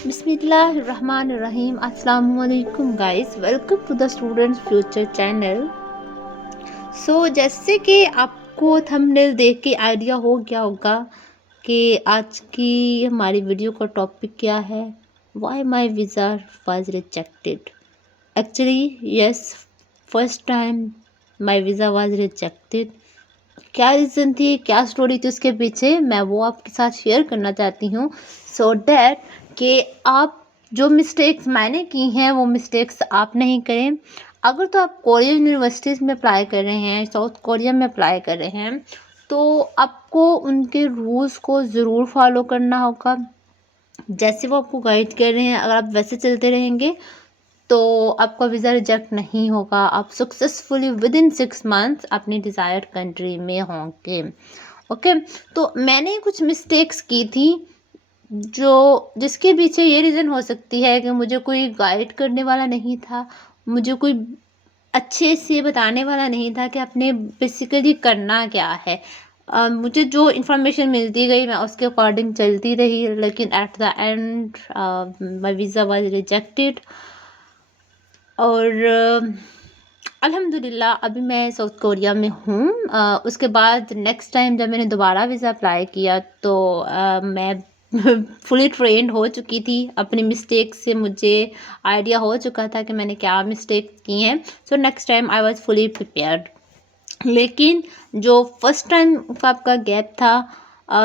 बिस्मिल्लाहिर्रहमानिर्रहीम। अस्सलाम वालेकुम guys, welcome to the students future channel. जैसे कि आपको थंबनेल देख के आइडिया हो गया होगा कि आज की हमारी वीडियो का टॉपिक क्या है। Why my visa was rejected. Actually yes, first time my visa was rejected. क्या रीज़न थी, क्या स्टोरी थी उसके पीछे, मैं वो आपके साथ शेयर करना चाहती हूँ सो डैट कि आप जो मिस्टेक्स मैंने की हैं वो मिस्टेक्स आप नहीं करें। अगर तो आप कोरियन यूनिवर्सिटीज़ में अप्लाई कर रहे हैं, साउथ कोरिया में अप्लाई कर रहे हैं, तो आपको उनके रूल्स को ज़रूर फॉलो करना होगा। जैसे वो आपको गाइड कर रहे हैं, अगर आप वैसे चलते रहेंगे तो आपका वीज़ा रिजेक्ट नहीं होगा। आप सक्सेसफुली विद इन 6 मंथ्स अपनी डिज़ायर्ड कंट्री में होंगे। ओके, तो मैंने कुछ मिस्टेक्स की थी जो जिसके पीछे ये रीज़न हो सकती है कि मुझे कोई गाइड करने वाला नहीं था, मुझे कोई अच्छे से बताने वाला नहीं था कि आपने बेसिकली करना क्या है। मुझे जो इन्फॉर्मेशन मिलती गई मैं उसके अकॉर्डिंग चलती रही, लेकिन at the end my visa was rejected. और अल्हम्दुलिल्लाह अभी मैं साउथ कोरिया में हूँ। उसके बाद नेक्स्ट टाइम जब मैंने दोबारा वीज़ा अप्लाई किया तो मैं फुली ट्रेंड हो चुकी थी। अपनी मिस्टेक से मुझे आइडिया हो चुका था कि मैंने क्या मिस्टेक की हैं। Next time I was fully prepared. लेकिन जो फर्स्ट टाइम का आपका गैप था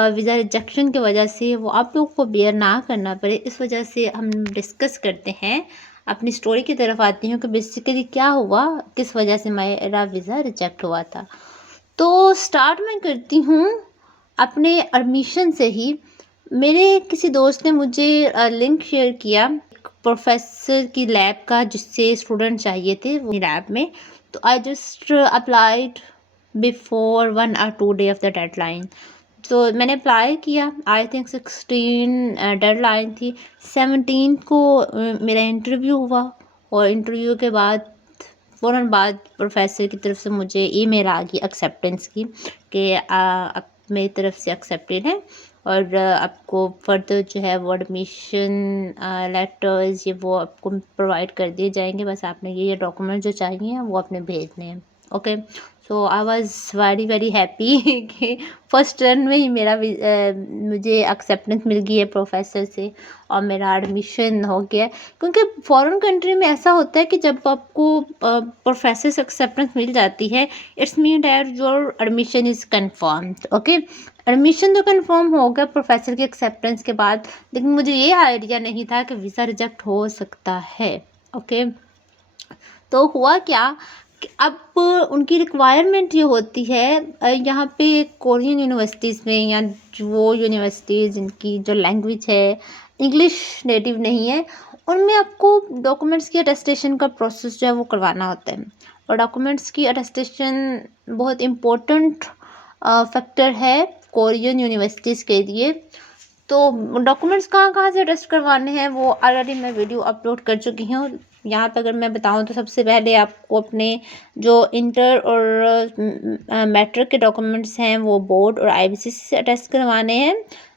वीज़ा रिजेक्शन की वजह से, वो आप लोगों को बेयर ना करना पड़े, इस वजह से हम डिस्कस करते हैं। अपनी स्टोरी की तरफ आती हूँ कि बेसिकली क्या हुआ, किस वजह से मेरा वीज़ा रिजेक्ट हुआ था। तो स्टार्ट मैं करती हूँ अपने एडमिशन से ही। मेरे किसी दोस्त ने मुझे लिंक शेयर किया प्रोफेसर की लैब का, जिससे स्टूडेंट चाहिए थे वो लैब में। तो I just applied before 1 or 2 day of the deadline. तो मैंने अप्लाई किया, आई थिंक 16 डेडलाइन थी। 17 को मेरा इंटरव्यू हुआ, और इंटरव्यू के बाद फ़ौरन बाद प्रोफेसर की तरफ से मुझे ईमेल आ गई एक्सेप्टेंस की कि अब मेरी तरफ से एक्सेप्टेड है, और आपको फर्दर जो है वो एडमिशन लेटर्स ये वो आपको प्रोवाइड कर दिए जाएंगे। बस आपने ये डॉक्यूमेंट जो चाहिए वो आपने भेजने हैं। Okay, so I was very very happy कि फर्स्ट टर्न में ही मुझे एक्सेप्टेंस मिल गई है प्रोफेसर से, और मेरा एडमिशन हो गया। क्योंकि फॉरेन कंट्री में ऐसा होता है कि जब आपको प्रोफेसर से एक्सेप्टेंस मिल जाती है, it's mean that your admission is confirmed. Okay, admission तो कन्फर्म हो गया प्रोफेसर की एक्सेप्टेंस के बाद, लेकिन मुझे ये आइडिया नहीं था कि वीज़ा रिजेक्ट हो सकता है। ओके, तो हुआ क्या कि अब उनकी रिक्वायरमेंट ये होती है यहाँ पे कोरियन यूनिवर्सिटीज़ में, या वो यूनिवर्सिटीज़ जिनकी जो लैंग्वेज है इंग्लिश नेटिव नहीं है, उनमें आपको डॉक्यूमेंट्स की अटेस्टेशन का प्रोसेस जो है वो करवाना होता है। और डॉक्यूमेंट्स की अटेस्टेशन बहुत इम्पोर्टेंट फैक्टर है कोरियन यूनिवर्सिटीज़ के लिए। तो डॉक्यूमेंट्स कहाँ कहाँ से अटेस्ट करवाने हैं वो ऑलरेडी मैं वीडियो अपलोड कर चुकी हूँ। यहाँ पे अगर मैं बताऊँ तो सबसे पहले आपको अपने जो इंटर और मैट्रिक के डॉक्यूमेंट्स हैं वो बोर्ड और आईबीसीसी से अटेस्ट करवाने हैं।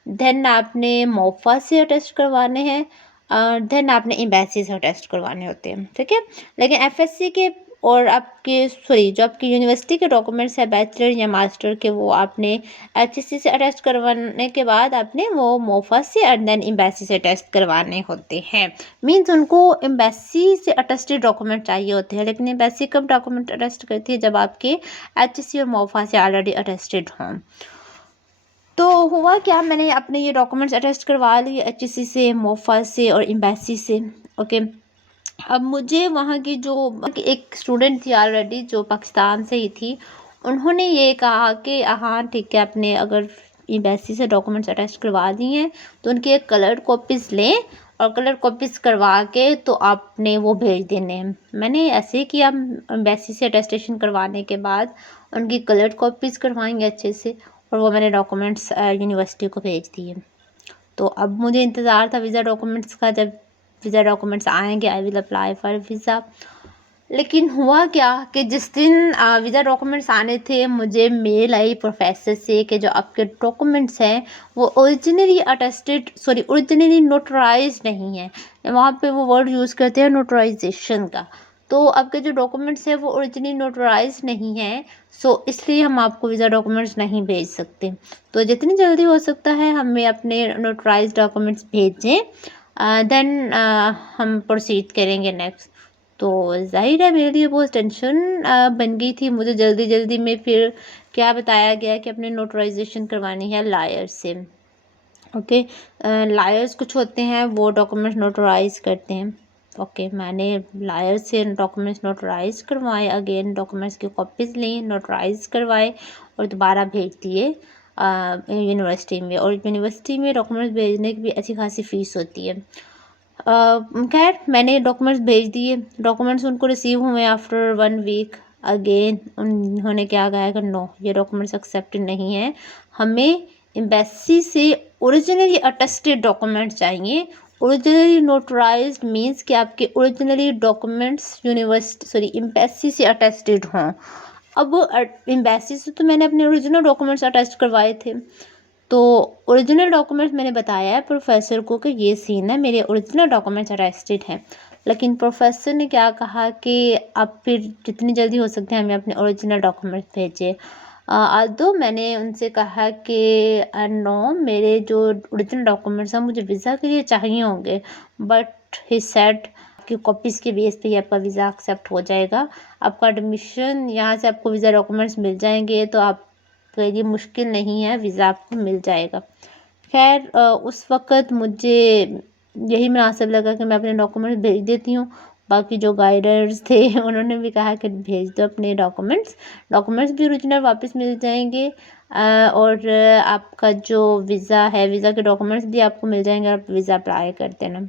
देन आपने मोफा से अटेस्ट करवाने हैं। देन आपने एम्बेसी से अटेस्ट करवाने होते हैं, ठीक है। लेकिन एफएससी के और आपके जो आपकी यूनिवर्सिटी के डॉक्यूमेंट्स है बैचलर या मास्टर के, वो आपने एचएससी से अटेस्ट करवाने के बाद आपने वो मोफा से एंड देन एम्बेसी से अटेस्ट करवाने होते हैं। मीन्स उनको एम्बेसी से अटेस्टेड डॉक्यूमेंट चाहिए होते हैं, लेकिन एम्बेसी कब डॉक्यूमेंट अटेस्ट करती है, जब आपके एचएससी और मोफा से ऑलरेडी अटेस्टेड हों। तो हुआ क्या, मैंने अपने ये डॉक्यूमेंट्स अटेस्ट करवा लिए एचएससी से, मोफा से और एम्बेसी से। ओके, अब मुझे वहाँ की जो एक स्टूडेंट थी ऑलरेडी जो पाकिस्तान से ही थी, उन्होंने ये कहा कि हाँ ठीक है, आपने अगर एम्बेसी से डॉक्यूमेंट्स अटैच करवा दिए हैं तो उनकी एक कलर्ड कॉपीज़ लें, और कलर कॉपीज़ करवा के तो आपने वो भेज देने हैं। मैंने ऐसे ही किया, एम्बेसी से अटेस्टेशन करवाने के बाद उनकी कलर्ड कॉपीज़ करवाएंगे अच्छे से, और वो मैंने डॉक्यूमेंट्स यूनिवर्सिटी को भेज दिए। तो अब मुझे इंतज़ार था वीज़ा डॉक्यूमेंट्स का, जब वीज़ा डॉक्यूमेंट्स आएंगे I will apply for visa. लेकिन हुआ क्या कि जिस दिन वीज़ा डॉक्यूमेंट्स आने थे, मुझे मेल आई प्रोफ़ेसर से कि जो आपके डॉक्यूमेंट्स हैं वो ओरिजिनली नोटराइज़्ड नहीं हैं। वहाँ पे वो वर्ड यूज़ करते हैं नोटराइज़ेशन का। तो आपके जो डॉक्यूमेंट्स हैं वो ओरिजिनली नोटराइज़्ड नहीं हैं, सो इसलिए हम आपको वीज़ा डॉक्यूमेंट्स नहीं भेज सकते। तो जितनी जल्दी हो सकता है हमें अपने नोटराइज़्ड डॉक्यूमेंट्स भेजें, देन हम प्रोसीड करेंगे नेक्स्ट। तो ज़ाहिर है मेरे लिए बहुत टेंशन बन गई थी। मुझे जल्दी-जल्दी में फिर क्या बताया गया कि अपनी नोटराइज़ेशन करवानी है लायर से। ओके, लायर्स कुछ होते हैं वो डॉक्यूमेंट्स नोटराइज़ करते हैं। ओके, मैंने लायर से डॉक्यूमेंट्स नोटराइज़ करवाए, अगेन डॉक्यूमेंट्स की कॉपीज़ ली, नोटराइज़ करवाए और दोबारा भेज दिए यूनिवर्सिटी में। और यूनिवर्सिटी में डॉक्यूमेंट्स भेजने की भी अच्छी खासी फ़ीस होती है। खैर मैंने डॉक्यूमेंट्स भेज दिए, डॉक्यूमेंट्स उनको रिसीव हुए आफ्टर 1 वीक। अगेन उन्होंने क्या कहा कि नो, ये डॉक्यूमेंट्स एक्सेप्टेड नहीं है, हमें एम्बेसी से ओरिजिनली अटेस्टेड डॉक्यूमेंट्स चाहिए। ओरिजिनली नोटराइज्ड मीन्स कि आपके ओरिजिनली डॉक्यूमेंट्स एम्बेसी से अटेस्टेड हों। अब एम्बेसी से तो मैंने अपने ओरिजिनल डॉक्यूमेंट्स अटेस्ट करवाए थे, तो ओरिजिनल डॉक्यूमेंट्स मैंने बताया है प्रोफेसर को कि ये सीन है, मेरे ओरिजिनल डॉक्यूमेंट्स अरेस्टेड हैं। लेकिन प्रोफेसर ने क्या कहा कि आप फिर जितनी जल्दी हो सकते हैं हमें अपने ओरिजिनल डॉक्यूमेंट्स भेजिए। दो मैंने उनसे कहा कि नो, मेरे जो ओरिजिनल डॉक्यूमेंट्स हैं मुझे वीज़ा के लिए चाहिए होंगे, बट ही सेड कि कॉपीज़ के बेस पे ही आपका वीज़ा एक्सेप्ट हो जाएगा। आपका एडमिशन यहाँ से आपको वीज़ा डॉक्यूमेंट्स मिल जाएंगे, तो आप तो ये मुश्किल नहीं है, वीज़ा आपको मिल जाएगा। ख़ैर उस वक़्त मुझे यही मुनासिब लगा कि मैं अपने डॉक्यूमेंट्स भेज देती हूँ। बाकी जो गाइडर्स थे उन्होंने भी कहा कि भेज दो अपने डॉक्यूमेंट्स, डॉक्यूमेंट्स भी ओरिजिनल वापस मिल जाएंगे, और आपका जो वीज़ा है, वीज़ा के डॉक्यूमेंट्स भी आपको मिल जाएंगे, आप वीज़ा अप्लाई कर देना।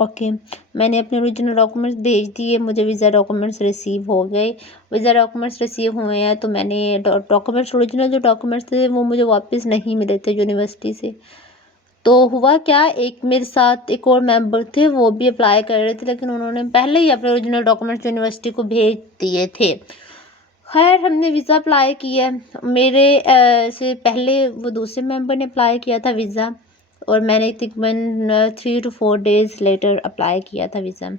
ओके, मैंने अपने ओरिजिनल डॉक्यूमेंट्स भेज दिए, मुझे वीज़ा डॉक्यूमेंट्स रिसीव हो गए। वीज़ा डॉक्यूमेंट्स रिसीव हुए हैं तो मैंने डॉक्यूमेंट्स ओरिजिनल जो डॉक्यूमेंट्स थे वो मुझे वापस नहीं मिले थे यूनिवर्सिटी से। तो हुआ क्या, एक मेरे साथ एक और मेंबर थे, वो भी अप्लाई कर रहे थे, लेकिन उन्होंने पहले ही अपने ओरिजिनल डॉक्यूमेंट्स यूनिवर्सिटी को भेज दिए थे। खैर हमने वीज़ा अप्लाई किया, मेरे से पहले वो दूसरे मेंबर ने अप्लाई किया था वीज़ा, और मैंने तकरीबन 3 टू 4 डेज़ लेटर अप्लाई किया था वीज़ा।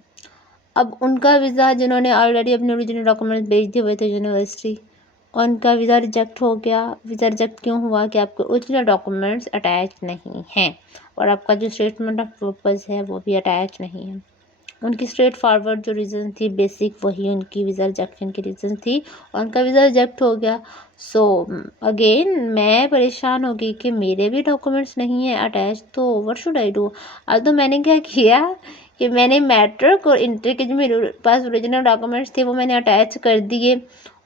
अब उनका वीज़ा, जिन्होंने ऑलरेडी अपने ओरिजिनल डॉक्यूमेंट्स भेज दिए हुए थे यूनिवर्सिटी, उनका वीज़ा रिजेक्ट हो गया। वीज़ा रिजेक्ट क्यों हुआ कि आपके ओरिजिनल डॉक्यूमेंट्स अटैच नहीं हैं, और आपका जो स्टेटमेंट ऑफ पर्पज़ है वो भी अटैच नहीं है। उनकी स्ट्रेट फॉरवर्ड जो रीज़न थी बेसिक, वही उनकी वीज़ा रिजेक्शन की रीज़न थी, और उनका वीज़ा रिजेक्ट हो गया। सो अगेन मैं परेशान हो गई कि मेरे भी डॉक्यूमेंट्स नहीं हैं अटैच, तो व्हाट शुड आई डू। अब तो मैंने क्या किया कि मैंने मैट्रिक और इंटर के जो मेरे पास ओरिजिनल डॉक्यूमेंट्स थे वो मैंने अटैच कर दिए,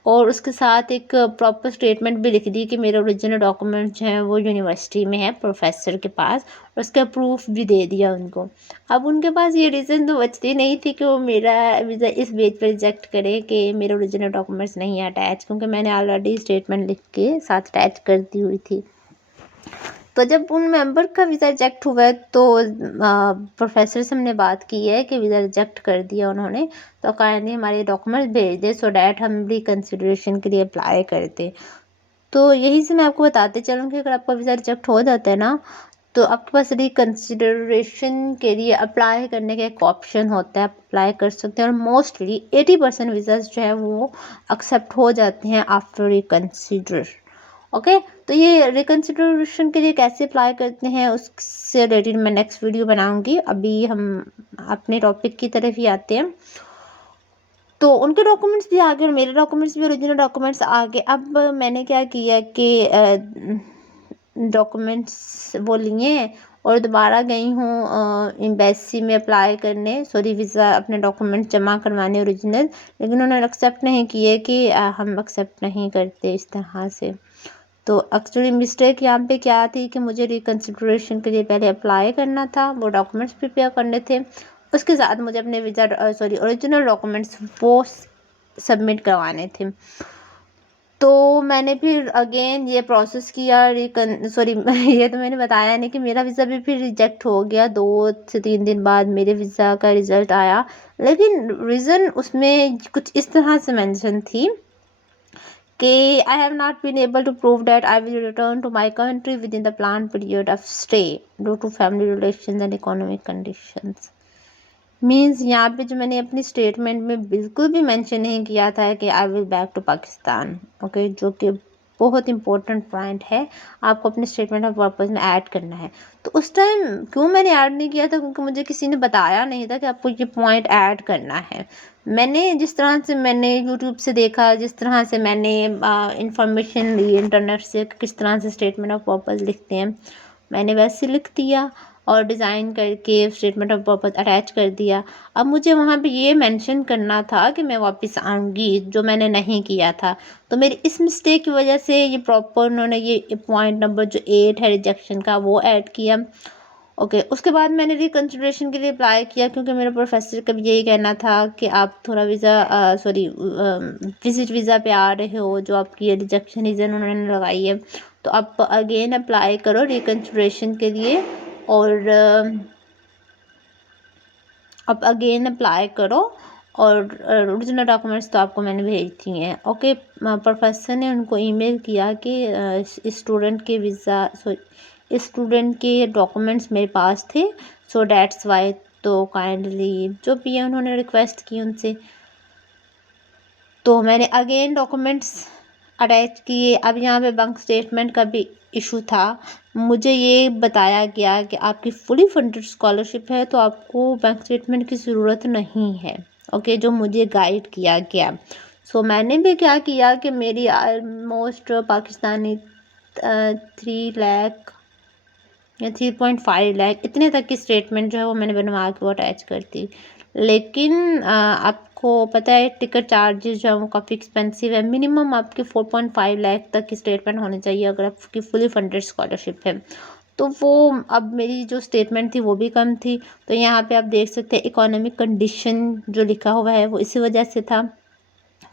और उसके साथ एक प्रॉपर स्टेटमेंट भी लिख दी कि मेरे ओरिजिनल डॉक्यूमेंट्स जो हैं वो यूनिवर्सिटी में है प्रोफेसर के पास, और उसका प्रूफ भी दे दिया उनको। अब उनके पास ये रीज़न तो बचती नहीं थी कि वो मेरा वीज़ा इस बेस पे रिजेक्ट करे कि मेरे ओरिजिनल डॉक्यूमेंट्स नहीं है अटैच, क्योंकि मैंने ऑलरेडी स्टेटमेंट लिख के साथ अटैच कर दी हुई थी। तो जब उन मेंबर का वीज़ा रिजेक्ट हुआ है तो प्रोफेसर से हमने बात की है कि वीज़ा रिजेक्ट कर दिया उन्होंने, तो कहा नहीं हमारे डॉक्यूमेंट्स भेज दे सो डैट हम भी कंसिडरेशन के लिए अप्लाई करते। तो यही से मैं आपको बताते चलूँ कि अगर आपका वीज़ा रिजेक्ट हो जाता है ना, तो आपके पास रिकंसिडरेशन के लिए अप्लाई करने का एक ऑप्शन होता है, आप अप्लाई कर सकते हैं, और मोस्टली 80% वीज़ाज जो है वो एक्सेप्ट हो जाते हैं आफ्टर रिकंसिडर। ओके, तो ये रिकंसिडरेशन के लिए कैसे अप्लाई करते हैं उससे रिलेटेड मैं नेक्स्ट वीडियो बनाऊंगी। अभी हम अपने टॉपिक की तरफ ही आते हैं। तो उनके डॉक्यूमेंट्स भी आ गए और मेरे डॉक्यूमेंट्स भी ओरिजिनल डॉक्यूमेंट्स आ गए। अब मैंने क्या किया कि डॉक्यूमेंट्स वो लिए और दोबारा गई हूँ एम्बेसी में अप्लाई करने, वीज़ा अपने डॉक्यूमेंट्स जमा करवाने ओरिजिनल, लेकिन उन्होंने एक्सेप्ट नहीं किए कि हम एक्सेप्ट नहीं करते इस तरह से। तो एक्चुअली मिस्टेक यहाँ पे क्या थी कि मुझे रिकंसिडरेशन के लिए पहले अप्लाई करना था, वो डॉक्यूमेंट्स प्रिपेयर करने थे, उसके साथ मुझे अपने ओरिजिनल डॉक्यूमेंट्स वो सबमिट करवाने थे। तो मैंने फिर अगेन ये प्रोसेस किया, सॉरी ये तो मैंने बताया नहीं कि मेरा वीज़ा भी फिर रिजेक्ट हो गया। 2 से 3 दिन बाद मेरे वीज़ा का रिज़ल्ट आया, लेकिन रीज़न उसमें कुछ इस तरह से मेंशन थी कि I have not been able to prove that I will return to my country within the plan period of stay due to family relations and economic conditions. Means यहाँ पे जो मैंने अपनी स्टेटमेंट में बिल्कुल भी मेंशन नहीं किया था कि I will back to Pakistan, okay, जो कि बहुत इंपॉर्टेंट पॉइंट है, आपको अपने स्टेटमेंट ऑफ पर्पस में ऐड करना है। तो उस टाइम क्यों मैंने ऐड नहीं किया था, क्योंकि मुझे किसी ने बताया नहीं था कि आपको ये पॉइंट ऐड करना है। मैंने जिस तरह से मैंने यूट्यूब से देखा, जिस तरह से मैंने इंफॉर्मेशन ली इंटरनेट से किस तरह से स्टेटमेंट ऑफ पर्पस लिखते हैं, मैंने वैसे लिख दिया और डिज़ाइन करके स्टेटमेंट ऑफ पर्पस अटैच कर दिया। अब मुझे वहाँ पे ये मेंशन करना था कि मैं वापस आऊँगी, जो मैंने नहीं किया था। तो मेरी इस मिस्टेक की वजह से ये प्रॉपर उन्होंने ये पॉइंट नंबर जो 8 है रिजेक्शन का, वो ऐड किया। ओके, उसके बाद मैंने रिकंसिडरेशन के लिए अप्लाई किया, क्योंकि मेरे प्रोफेसर का भी यही कहना था कि आप थोड़ा विज़िट वीज़ा पे आ रहे हो, जो आपकी ये रिजेक्शन रीज़न उन्होंने लगाई है, तो आप अगेन अप्लाई करो रिकंसिडरेशन के लिए, और आप अगेन अप्लाई करो, और ओरिजिनल डॉक्यूमेंट्स तो आपको मैंने भेज दिए हैं। ओके, प्रोफेसर ने उनको ईमेल किया कि स्टूडेंट के डॉक्यूमेंट्स मेरे पास थे, सो दैट्स वाई, तो काइंडली जो भी है उन्होंने रिक्वेस्ट की उनसे, तो मैंने अगेन डॉक्यूमेंट्स अटैच किए। अब यहाँ पे बैंक स्टेटमेंट का भी इशू था। मुझे ये बताया गया कि आपकी फुली फंडेड स्कॉलरशिप है, तो आपको बैंक स्टेटमेंट की ज़रूरत नहीं है, ओके, जो मुझे गाइड किया गया। सो मैंने भी क्या किया कि मेरी ऑलमोस्ट पाकिस्तानी 3 लाख या 3.5 लाख इतने तक की स्टेटमेंट जो है वो मैंने बनवा के वो अटैच कर दी। लेकिन आपको पता है टिकट चार्जेस जो है वो काफ़ी एक्सपेंसिव है। मिनिमम आपके 4.5 लाख तक की स्टेटमेंट होनी चाहिए अगर आपकी फुली फंडेड स्कॉलरशिप है। तो वो अब मेरी जो स्टेटमेंट थी वो भी कम थी। तो यहाँ पे आप देख सकते हैं इकोनॉमिक कंडीशन जो लिखा हुआ है वो इसी वजह से था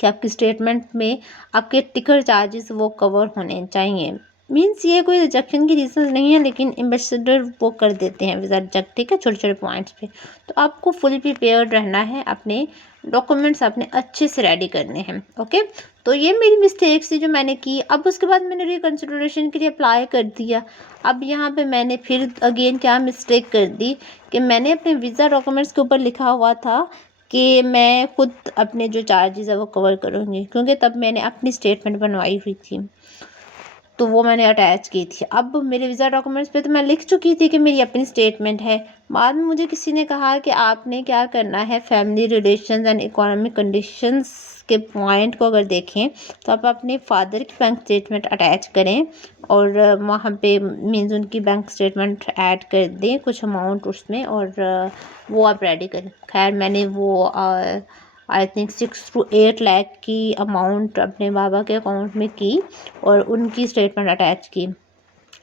कि आपकी स्टेटमेंट में आपके टिकट चार्जेस वो कवर होने चाहिए। मीन्स ये कोई रिजेक्शन की रीज़न नहीं है, लेकिन एम्बेसडर वो कर देते हैं वीज़ा रिजेक्ट, ठीक है, छोटे छोटे पॉइंट्स पे। तो आपको फुली प्रिपेयर्ड रहना है, अपने डॉक्यूमेंट्स अपने अच्छे से रेडी करने हैं। ओके, तो ये मेरी मिस्टेक्स थी जो मैंने की। अब उसके बाद मैंने रिकंसिडरेशन के लिए अप्लाई कर दिया। अब यहाँ पे मैंने फिर अगेन क्या मिस्टेक कर दी कि मैंने अपने वीज़ा डॉक्यूमेंट्स के ऊपर लिखा हुआ था कि मैं खुद अपने जो चार्जेस है वो कवर करूँगी, क्योंकि तब मैंने अपनी स्टेटमेंट बनवाई हुई थी, तो वो मैंने अटैच की थी। अब मेरे वीज़ा डॉक्यूमेंट्स पे तो मैं लिख चुकी थी कि मेरी अपनी स्टेटमेंट है। बाद में मुझे किसी ने कहा कि आपने क्या करना है, family relations and economic conditions के पॉइंट को अगर देखें तो आप अपने फादर की बैंक स्टेटमेंट अटैच करें, और वहाँ पे मीन्स उनकी बैंक स्टेटमेंट ऐड कर दें कुछ अमाउंट उसमें, और वो आप रेडी करें। खैर मैंने वो आई थिंक 6 to 8 लाख की अमाउंट अपने बाबा के अकाउंट में की और उनकी स्टेटमेंट अटैच की।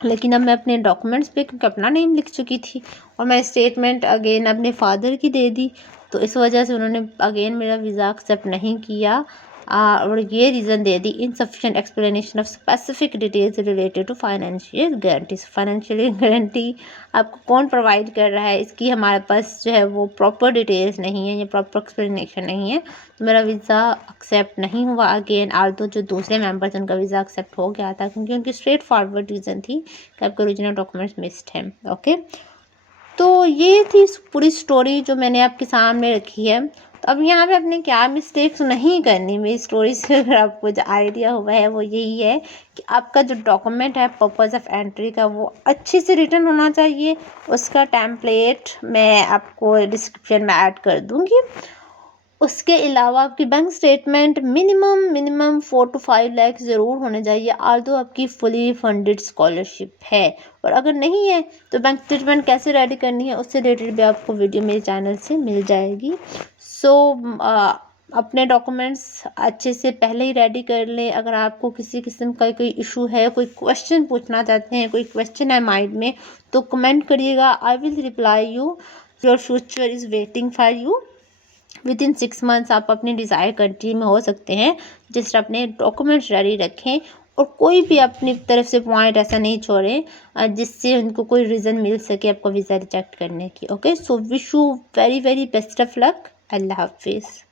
लेकिन अब मैं अपने डॉक्यूमेंट्स पे क्योंकि अपना नेम लिख चुकी थी और मैं स्टेटमेंट अगेन अपने फादर की दे दी, तो इस वजह से उन्होंने अगेन मेरा वीज़ा एक्सेप्ट नहीं किया। और ये रीज़न दे दी, insufficient explanation of specific details related to financial guarantees. Financial guarantee आपको कौन प्रोवाइड कर रहा है, इसकी हमारे पास जो है वो प्रॉपर डिटेल्स नहीं है, ये प्रॉपर एक्सप्लेनेशन नहीं है, तो मेरा वीज़ा एक्सेप्ट नहीं हुआ अगेन। आल्दो जो दूसरे मेंबर्स उनका वीज़ा एक्सेप्ट हो गया था, क्योंकि उनकी स्ट्रेट फॉरवर्ड रीज़न थी कि आपके ओरिजिनल डॉक्यूमेंट्स मिस्ड हैं। ओके, तो ये थी पूरी स्टोरी जो मैंने आपके सामने रखी है। तो अब यहाँ पे अपने क्या मिस्टेक्स नहीं करनी, मेरी स्टोरी से अगर आपको जो आइडिया हुआ है वो यही है कि आपका जो डॉक्यूमेंट है पर्पस ऑफ एंट्री का वो अच्छे से रिटन होना चाहिए। उसका टेम्पलेट मैं आपको डिस्क्रिप्शन में ऐड कर दूँगी। उसके अलावा आपकी bank statement minimum 4 to 5 lakh ज़रूर होने चाहिए, आल्दो आपकी फुली फंडेड स्कॉलरशिप है। और अगर नहीं है तो बैंक स्टेटमेंट कैसे रेडी करनी है उससे रिलेटेड भी आपको वीडियो मेरे चैनल से मिल जाएगी। सो अपने डॉक्यूमेंट्स अच्छे से पहले ही रेडी कर लें। अगर आपको किसी किस्म का कोई इशू है, कोई क्वेश्चन पूछना चाहते हैं, कोई क्वेश्चन है माइंड में, तो कमेंट करिएगा, I will reply you. Your future is waiting for you. With in 6 months आप अपनी डिज़ायर कंट्री में हो सकते हैं। जस्ट अपने डॉक्यूमेंट्स रेडी रखें और कोई भी अपनी तरफ से पॉइंट ऐसा नहीं छोड़ें जिससे उनको कोई रीज़न मिल सके आपको वीज़ा रिजेक्ट करने की। Okay, so wish you very very best of luck. अल्लाह हाफिज़।